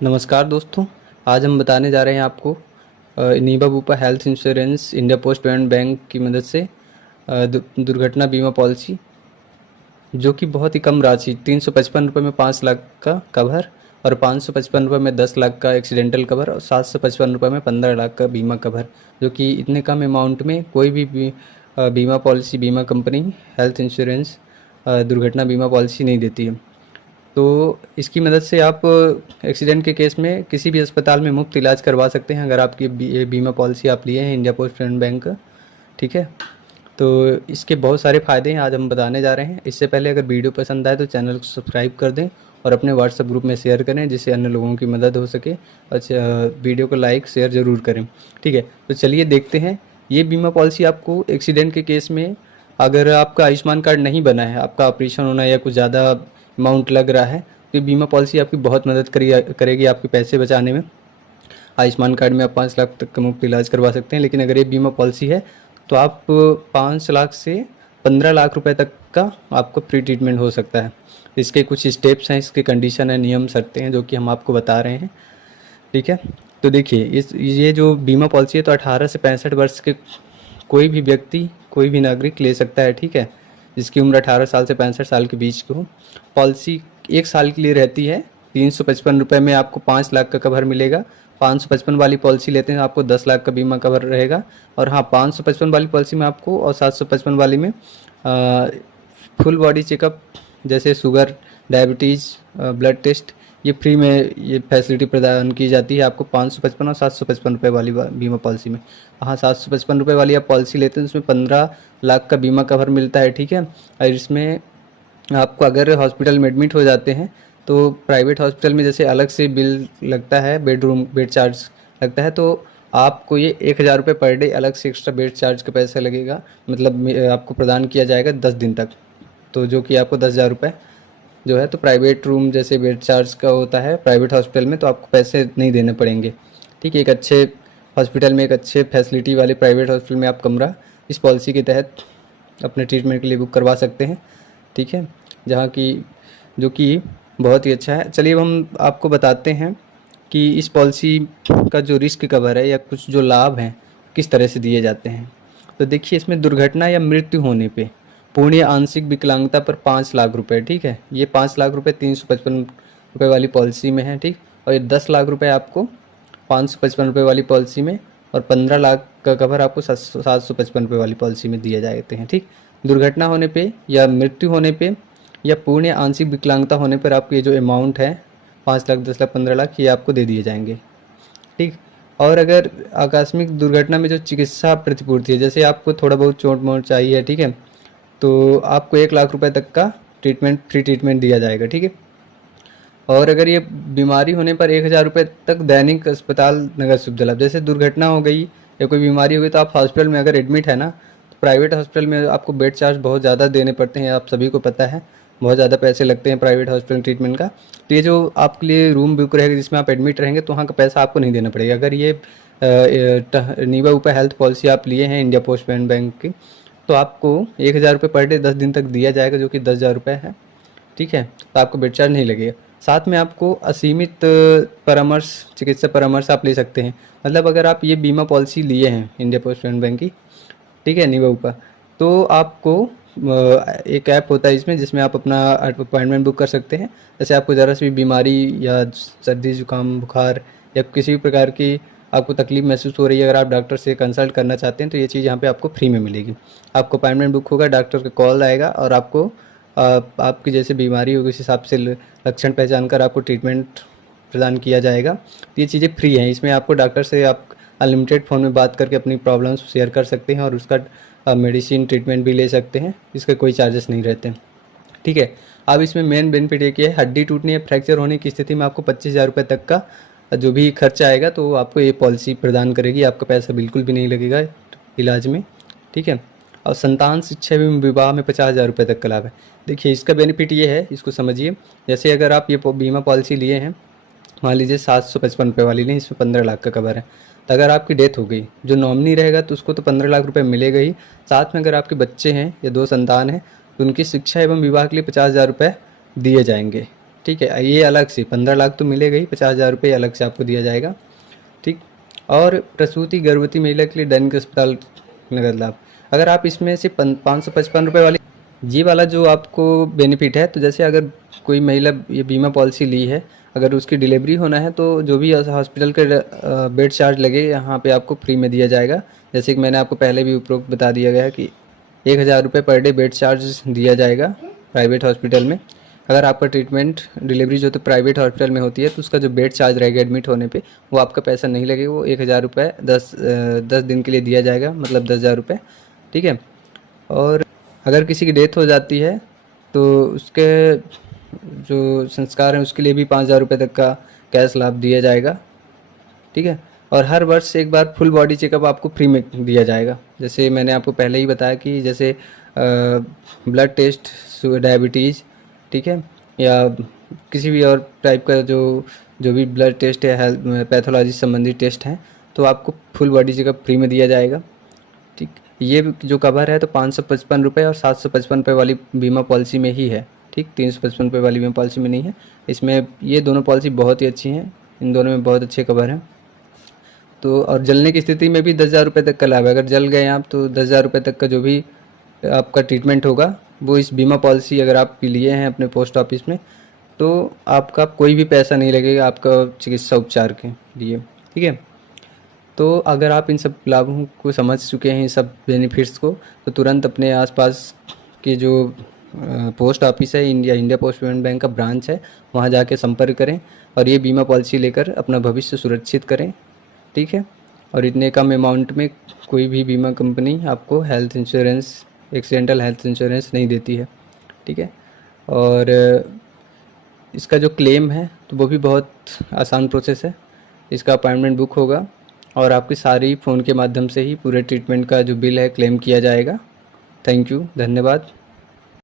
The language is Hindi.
नमस्कार दोस्तों। आज हम बताने जा रहे हैं आपको Niva Bupa health insurance India Post payment bank की मदद से दुर्घटना बीमा पॉलिसी, जो कि बहुत ही कम राशि 355 रुपये में 5 लाख का कवर और 555 रुपये में 10 लाख का एक्सीडेंटल कवर और 755 रुपये में 15 लाख का बीमा कवर, जो कि इतने कम अमाउंट में कोई भी बीमा पॉलिसी, बीमा कंपनी हेल्थ इंश्योरेंस दुर्घटना बीमा पॉलिसी नहीं देती है। तो इसकी मदद से आप एक्सीडेंट के केस में किसी भी अस्पताल में मुफ्त इलाज करवा सकते हैं, अगर आपकी बीमा पॉलिसी आप लिए हैं इंडिया पोस्ट पेमेंट बैंक का। ठीक है, तो इसके बहुत सारे फ़ायदे हैं, आज हम बताने जा रहे हैं। इससे पहले अगर वीडियो पसंद आए तो चैनल को सब्सक्राइब कर दें और अपने व्हाट्सएप ग्रुप में शेयर करें, जिससे अन्य लोगों की मदद हो सके। अच्छा, वीडियो को लाइक शेयर ज़रूर करें। ठीक है, तो चलिए देखते हैं। ये बीमा पॉलिसी आपको एक्सीडेंट के केस में, अगर आपका आयुष्मान कार्ड नहीं बना है, आपका ऑपरेशन होना या कुछ ज़्यादा अमाउंट लग रहा है, तो ये बीमा पॉलिसी आपकी बहुत मदद करेगी आपके पैसे बचाने में। आयुष्मान कार्ड में आप 5 लाख तक का मुफ्त इलाज करवा सकते हैं, लेकिन अगर ये बीमा पॉलिसी है तो आप 5 लाख से 15 लाख रुपए तक का आपको फ्री ट्रीटमेंट हो सकता है। इसके कुछ स्टेप्स हैं, इसके कंडीशन है, नियम शर्तें हैं, जो कि हम आपको बता रहे हैं। ठीक है, तो देखिए, ये जो बीमा पॉलिसी है तो 18 से 65 वर्ष के कोई भी व्यक्ति, कोई भी नागरिक ले सकता है। ठीक है, जिसकी उम्र 18 साल से 65 साल के बीच की हो। पॉलिसी 1 साल के लिए रहती है। 355 रुपये में आपको 5 लाख का कवर मिलेगा। 555 वाली पॉलिसी लेते हैं आपको 10 लाख का बीमा कवर रहेगा। और हाँ, 555 वाली पॉलिसी में आपको और 755 वाली में फुल बॉडी चेकअप, जैसे शुगर, डायबिटीज़, ब्लड टेस्ट, ये फ्री में ये फैसिलिटी प्रदान की जाती है आपको 555 और 755 रुपये वाली बीमा पॉलिसी में। हाँ, 755 रुपये वाली आप पॉलिसी लेते हैं, उसमें 15 लाख का बीमा कवर मिलता है। ठीक है, और इसमें आपको अगर हॉस्पिटल में एडमिट हो जाते हैं तो प्राइवेट हॉस्पिटल में जैसे अलग से बिल लगता है, बेड चार्ज लगता है, तो आपको ये 1000 रुपये पर डे अलग से एक्स्ट्रा बेड चार्ज का पैसा लगेगा, मतलब आपको प्रदान किया जाएगा 10 दिन तक, तो जो कि आपको 10,000 रुपये जो है, तो प्राइवेट रूम जैसे बेड चार्ज का होता है प्राइवेट हॉस्पिटल में, तो आपको पैसे नहीं देने पड़ेंगे। ठीक है, एक अच्छे हॉस्पिटल में, एक अच्छे फैसिलिटी वाले प्राइवेट हॉस्पिटल में आप कमरा इस पॉलिसी के तहत अपने ट्रीटमेंट के लिए बुक करवा सकते हैं। ठीक है, जहाँ की जो कि बहुत ही अच्छा है। चलिए अब हम आपको बताते हैं कि इस पॉलिसी का जो रिस्क कवर है या कुछ जो लाभ हैं किस तरह से दिए जाते हैं। तो देखिए, इसमें दुर्घटना या मृत्यु होने पे पूर्ण या आंशिक विकलांगता पर 5 लाख रुपए। ठीक है, ये 5 लाख रुपए 355 रुपये वाली पॉलिसी में है। ठीक, और ये 10 लाख रुपए आपको 555 रुपये वाली पॉलिसी में, और 15 लाख का कवर आपको 755 रुपये वाली पॉलिसी में दिए जाते हैं। ठीक, दुर्घटना होने पे या मृत्यु होने पे या पूर्ण या आंशिक विकलांगता होने पर आपको ये जो अमाउंट है 5 लाख, 10 लाख, 15 लाख, ये आपको दे दिए जाएंगे। ठीक, और अगर आकस्मिक दुर्घटना में जो चिकित्सा प्रतिपूर्ति है, जैसे आपको थोड़ा बहुत चोट मोट चाहिए, ठीक है, तो आपको 1 लाख रुपए तक का फ्री ट्रीटमेंट दिया जाएगा। ठीक है, और अगर ये बीमारी होने पर 1000 रुपये तक दैनिक अस्पताल नगर सुविधा लाभ, जैसे दुर्घटना हो गई या कोई बीमारी हो गई तो आप हॉस्पिटल में अगर एडमिट है ना, तो प्राइवेट हॉस्पिटल में आपको बेड चार्ज बहुत ज़्यादा देने पड़ते हैं, आप सभी को पता है, बहुत ज़्यादा पैसे लगते हैं प्राइवेट हॉस्पिटल ट्रीटमेंट का। तो ये जो आपके लिए रूम बुक रहेगा जिसमें आप एडमिट रहेंगे, तो वहाँ का पैसा आपको नहीं देना पड़ेगा। अगर ये नीबा उपा हेल्थ पॉलिसी आप लिए हैं इंडिया पोस्ट पेमेंट बैंक की, तो आपको 1000 रुपये पर डे 10 दिन तक दिया जाएगा, जो कि 10,000 रुपये है। ठीक है, तो आपको बेड चार्ज नहीं लगेगा। साथ में आपको असीमित परामर्श, चिकित्सा परामर्श आप ले सकते हैं। मतलब अगर आप ये बीमा पॉलिसी लिए हैं इंडिया पोस्ट पेमेंट बैंक की, ठीक है, नीबा उपा, तो आपको एक ऐप होता है इसमें, जिसमें आप अपना अपॉइंटमेंट बुक कर सकते हैं। जैसे आपको ज़रा सी भी बीमारी या सर्दी जुकाम बुखार या किसी भी प्रकार की आपको तकलीफ महसूस हो रही है, अगर आप डॉक्टर से कंसल्ट करना चाहते हैं, तो ये चीज़ यहाँ पे आपको फ्री में मिलेगी। आपको अपॉइंटमेंट बुक होगा, डॉक्टर का कॉल आएगा और आपको आपकी जैसे बीमारी होगी उस हिसाब से लक्षण पहचान कर आपको ट्रीटमेंट प्रदान किया जाएगा। तो ये चीज़ें फ्री हैं, इसमें आपको डॉक्टर से आप अनलिमिटेड फ़ोन में बात करके अपनी प्रॉब्लम्स शेयर कर सकते हैं और उसका मेडिसिन ट्रीटमेंट भी ले सकते हैं, इसके कोई चार्जेस नहीं रहते। ठीक है, अब इसमें मेन बेनिफिट ये है, हड्डी टूटने या फ्रैक्चर होने की स्थिति में आपको 25,000 रुपये तक का जो भी खर्चा आएगा तो आपको ये पॉलिसी प्रदान करेगी, आपका पैसा बिल्कुल भी नहीं लगेगा इलाज में। ठीक है, और संतान शिक्षा एवं विवाह में 50,000 रुपये तक का लाभ है। देखिए, इसका बेनिफिट ये है, इसको समझिए। जैसे अगर आप ये बीमा पॉलिसी लिए हैं, मान लीजिए 755 रुपये वाली नहीं, इसमें 15 लाख का कवर है, तो अगर आपकी डेथ हो गई, जो नॉमिनी रहेगा तो उसको तो 15 लाख रुपए मिलेगा ही, साथ में अगर आपके बच्चे हैं या 2 संतान हैं तो उनकी शिक्षा एवं विवाह के लिए 50,000 रुपये दिए जाएंगे। ठीक है, ये अलग से 15 लाख तो मिलेगा ही, 50,000 रुपये अलग से आपको दिया जाएगा। ठीक। और प्रसूति गर्भवती महिला के लिए दैनिक अस्पताल नगद लाभ, अगर आप इसमें से 555 रुपये वाली ये वाला जो आपको बेनिफिट है, तो जैसे अगर कोई महिला ये बीमा पॉलिसी ली है, अगर उसकी डिलीवरी होना है तो जो भी हॉस्पिटल के बेड चार्ज लगे यहाँ पे आपको फ्री में दिया जाएगा। जैसे कि मैंने आपको पहले भी उपरोक्त बता दिया गया कि 1,000 रुपये पर डे बेड चार्ज दिया जाएगा प्राइवेट हॉस्पिटल में। अगर आपका ट्रीटमेंट डिलीवरी जो तो प्राइवेट हॉस्पिटल में होती है तो उसका जो बेड चार्ज रहेगा एडमिट होने पे, वो आपका पैसा नहीं लगेगा, वो 1,000 रुपये 10 दिन के लिए दिया जाएगा, मतलब 10,000 रुपये। ठीक है। और अगर किसी की डेथ हो जाती है तो उसके जो संस्कार हैं उसके लिए भी 5,000 रुपये तक का कैश लाभ दिया जाएगा। ठीक है। और हर वर्ष एक बार फुल बॉडी चेकअप आपको फ्री में दिया जाएगा। जैसे मैंने आपको पहले ही बताया कि जैसे ब्लड टेस्ट, डायबिटीज़, ठीक है, या किसी भी और टाइप का जो भी ब्लड टेस्ट है, हेल्थ पैथोलॉजी संबंधी टेस्ट हैं, तो आपको फुल बॉडी चेकअप फ्री में दिया जाएगा। ठीक। ये जो कवर है तो 555 रुपये और 755 रुपये वाली बीमा पॉलिसी में ही है। ठीक। 355 रुपये वाली बीमा पॉलिसी में नहीं है। इसमें ये दोनों पॉलिसी बहुत ही अच्छी हैं, इन दोनों में बहुत अच्छे कवर हैं। तो और जलने की स्थिति में भी 10,000 रुपये तक का लाभ है। अगर जल गए आप तो 10,000 रुपये तक का जो भी आपका ट्रीटमेंट होगा वो इस बीमा पॉलिसी अगर आप लिए हैं अपने पोस्ट ऑफिस में, तो आपका कोई भी पैसा नहीं लगेगा आपका चिकित्सा उपचार के लिए। ठीक है। तो अगर आप इन सब लाभों को समझ चुके हैं, इन सब बेनिफिट्स को, तो तुरंत अपने आसपास के जो पोस्ट ऑफिस है, इंडिया पोस्ट पेमेंट बैंक का ब्रांच है, वहाँ जाके संपर्क करें और ये बीमा पॉलिसी लेकर अपना भविष्य सुरक्षित करें। ठीक है। और इतने कम अमाउंट में कोई भी बीमा कंपनी आपको health insurance, accidental health insurance नहीं देती है। ठीक है। और इसका जो क्लेम है तो वो भी बहुत आसान प्रोसेस है। इसका अपॉइंटमेंट बुक होगा और आपकी सारी फ़ोन के माध्यम से ही पूरे ट्रीटमेंट का जो बिल है क्लेम किया जाएगा। थैंक यू, धन्यवाद।